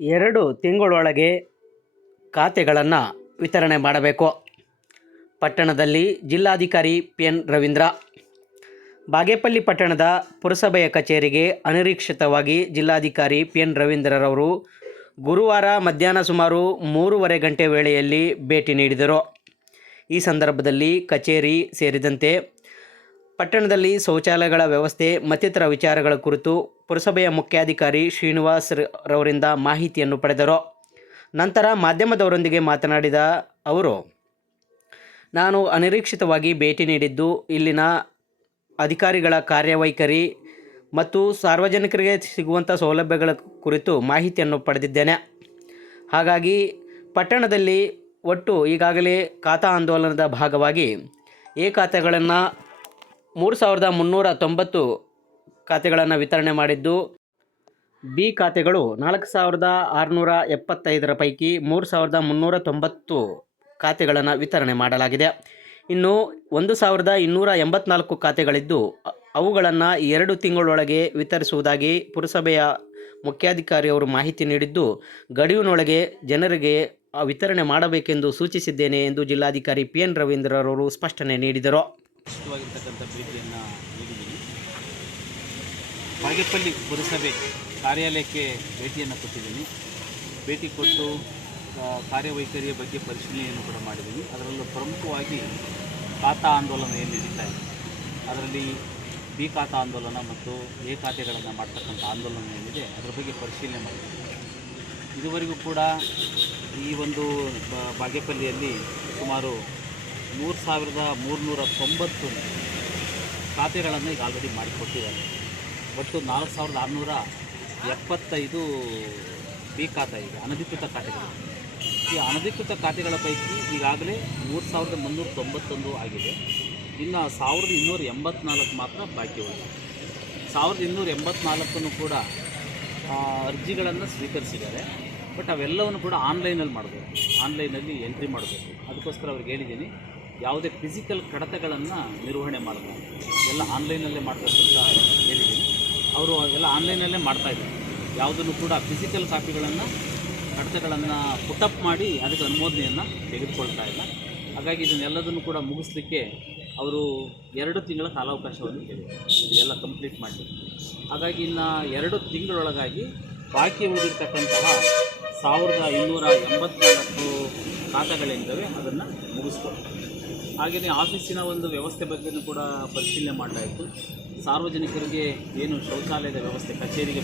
2 ತಿಂಗಳೊಳಗೆ ಖಾತೆಗಳನ್ನು ವಿತರಣೆ ಮಾಡಬೇಕು. ಪಟ್ಟಣದಲ್ಲಿ ಜಿಲ್ಲಾಧಿಕಾರಿ ಪಿ.ಎನ್. ರವೀಂದ್ರ. ಬಾಗೇಪಲ್ಲಿ ಪಟ್ಟಣದ ಪುರಸಭೆಯ ಕಚೇರಿಗೆ ಅನಿರೀಕ್ಷಿತವಾಗಿ ಜಿಲ್ಲಾಧಿಕಾರಿ ಪಿ.ಎನ್. ರವೀಂದ್ರರವರು ಗುರುವಾರ ಮಧ್ಯಾಹ್ನ ಸುಮಾರು 3:30 ಗಂಟೆ ವೇಳೆಯಲ್ಲಿ ಭೇಟಿ ನೀಡಿದರು. ಈ ಸಂದರ್ಭದಲ್ಲಿ ಕಚೇರಿ ಸೇರಿದಂತೆ ಪಟ್ಟಣದಲ್ಲಿ ಶೌಚಾಲಯಗಳ ವ್ಯವಸ್ಥೆ ಮತ್ತಿತರ ವಿಚಾರಗಳ ಕುರಿತು ಪುರಸಭೆಯ ಮುಖ್ಯಾಧಿಕಾರಿ ಶ್ರೀನಿವಾಸ್ ರವರಿಂದ ಮಾಹಿತಿಯನ್ನು ಪಡೆದರು. ನಂತರ ಮಾಧ್ಯಮದವರೊಂದಿಗೆ ಮಾತನಾಡಿದ ಅವರು, ನಾನು ಅನಿರೀಕ್ಷಿತವಾಗಿ ಭೇಟಿ ನೀಡಿದ್ದು ಇಲ್ಲಿನ ಅಧಿಕಾರಿಗಳ ಕಾರ್ಯವೈಖರಿ ಮತ್ತು ಸಾರ್ವಜನಿಕರಿಗೆ ಸಿಗುವಂಥ ಸೌಲಭ್ಯಗಳ ಕುರಿತು ಮಾಹಿತಿಯನ್ನು ಪಡೆದಿದ್ದೇನೆ. ಹಾಗಾಗಿ ಪಟ್ಟಣದಲ್ಲಿ ಒಟ್ಟು ಈಗಾಗಲೇ ಖಾತಾ ಆಂದೋಲನದ ಭಾಗವಾಗಿ ಎ ಖಾತೆಗಳನ್ನು 3,390 ಖಾತೆಗಳನ್ನು ವಿತರಣೆ ಮಾಡಿದ್ದು, ಬಿ ಖಾತೆಗಳು 4,675 ಪೈಕಿ 3,390 ಖಾತೆಗಳನ್ನು ವಿತರಣೆ ಮಾಡಲಾಗಿದೆ. ಇನ್ನು 1,284 ಖಾತೆಗಳಿದ್ದು ಅವುಗಳನ್ನು 2 ತಿಂಗಳೊಳಗೆ ವಿತರಿಸುವುದಾಗಿ ಪುರಸಭೆಯ ಮುಖ್ಯಾಧಿಕಾರಿಯವರು ಮಾಹಿತಿ ನೀಡಿದ್ದು, ಗಡುವಿನೊಳಗೆ ಜನರಿಗೆ ವಿತರಣೆ ಮಾಡಬೇಕೆಂದು ಸೂಚಿಸಿದ್ದೇನೆ ಎಂದು ಜಿಲ್ಲಾಧಿಕಾರಿ ಪಿ.ಎನ್. ರವೀಂದ್ರರವರು ಸ್ಪಷ್ಟನೆ ನೀಡಿದರು. ವಿಶಿಷ್ಟವಾಗಿರ್ತಕ್ಕಂಥ ಭೇಟಿಯನ್ನು ನೀಡಿದ್ದೀನಿ. ಬಾಗೇಪಲ್ಲಿ ಪುರಸಭೆ ಕಾರ್ಯಾಲಯಕ್ಕೆ ಭೇಟಿಯನ್ನು ಕೊಟ್ಟಿದ್ದೀನಿ. ಭೇಟಿ ಕೊಟ್ಟು ಕಾರ್ಯವೈಖರಿಯ ಬಗ್ಗೆ ಪರಿಶೀಲನೆಯನ್ನು ಕೂಡ ಮಾಡಿದ್ದೀನಿ. ಅದರಲ್ಲೂ ಪ್ರಮುಖವಾಗಿ ಖಾತಾ ಆಂದೋಲನ ಏನು ನಡೀತಾ ಇದೆ, ಅದರಲ್ಲಿ ಬಿ ಖಾತಾ ಆಂದೋಲನ ಮತ್ತು ಎ ಖಾತೆಗಳನ್ನು ಮಾಡ್ತಕ್ಕಂಥ ಆಂದೋಲನ ಏನಿದೆ ಅದರ ಬಗ್ಗೆ ಪರಿಶೀಲನೆ ಮಾಡಿದ್ದೀನಿ. ಇದುವರೆಗೂ ಕೂಡ ಈ ಒಂದು ಬಾಗೇಪಲ್ಲಿಯಲ್ಲಿ ಸುಮಾರು 3,390 ಖಾತೆಗಳನ್ನು ಈಗ ಆಲ್ರೆಡಿ ಮಾಡಿಕೊಟ್ಟಿದ್ದಾರೆ. ಒಟ್ಟು 4,675 ಬಿ ಖಾತೆ ಇದೆ, ಅನಧಿಕೃತ ಖಾತೆಗಳು. ಈ ಅನಧಿಕೃತ ಖಾತೆಗಳ ಪೈಕಿ ಈಗಾಗಲೇ 3,391 ಆಗಿದೆ. ಇನ್ನು 1,284 ಮಾತ್ರ ಬಾಕಿ ಉಳಿದೆ. 1,284 ಕೂಡ ಅರ್ಜಿಗಳನ್ನು ಸ್ವೀಕರಿಸಿದ್ದಾರೆ. ಬಟ್ ಅವೆಲ್ಲವನ್ನು ಕೂಡ ಆನ್ಲೈನಲ್ಲಿ ಮಾಡಬೇಕು, ಆನ್ಲೈನಲ್ಲಿ ಎಂಟ್ರಿ ಮಾಡಬೇಕು. ಅದಕ್ಕೋಸ್ಕರ ಅವ್ರಿಗೆ ಹೇಳಿದ್ದೀನಿ, ಯಾವುದೇ ಫಿಸಿಕಲ್ ಕಡತಗಳನ್ನು ನಿರ್ವಹಣೆ ಮಾಡಬೇಕು, ಎಲ್ಲ ಆನ್ಲೈನಲ್ಲೇ ಮಾಡಬೇಕಂತ ಹೇಳಿದ್ದೀನಿ. ಅವರು ಎಲ್ಲ ಆನ್ಲೈನಲ್ಲೇ ಮಾಡ್ತಾಯಿದ್ದಾರೆ. ಯಾವುದನ್ನು ಕೂಡ ಫಿಸಿಕಲ್ ಕಾಪಿಗಳನ್ನು ಕಡತಗಳನ್ನು ಪುಟಪ್ ಮಾಡಿ ಅದಕ್ಕೆ ಅನುಮೋದನೆಯನ್ನು ತೆಗೆದುಕೊಳ್ತಾ ಇಲ್ಲ. ಹಾಗಾಗಿ ಇದನ್ನೆಲ್ಲದನ್ನು ಕೂಡ ಮುಗಿಸ್ಲಿಕ್ಕೆ ಅವರು 2 ತಿಂಗಳ ಕಾಲಾವಕಾಶವನ್ನು ಕೇಳಿದ್ದಾರೆ, ಇದೆಲ್ಲ ಕಂಪ್ಲೀಟ್ ಮಾಡಿ. ಹಾಗಾಗಿ ಇನ್ನು 2 ತಿಂಗಳೊಳಗಾಗಿ ಬಾಕಿ ಉಳಿದಿರ್ತಕ್ಕಂತಹ 1,284 ಖಾತೆಗಳೇನಿದ್ದಾವೆ ಅದನ್ನು ಮುಗಿಸ್ತಾರೆ. ಹಾಗೆಯೇ ಆಫೀಸಿನ ಒಂದು ವ್ಯವಸ್ಥೆ ಬಗ್ಗೆಯೂ ಕೂಡ ಪರಿಶೀಲನೆ ಮಾಡಲಾಯಿತು. ಸಾರ್ವಜನಿಕರಿಗೆ ಏನು ಶೌಚಾಲಯದ ವ್ಯವಸ್ಥೆ ಕಚೇರಿಗೆ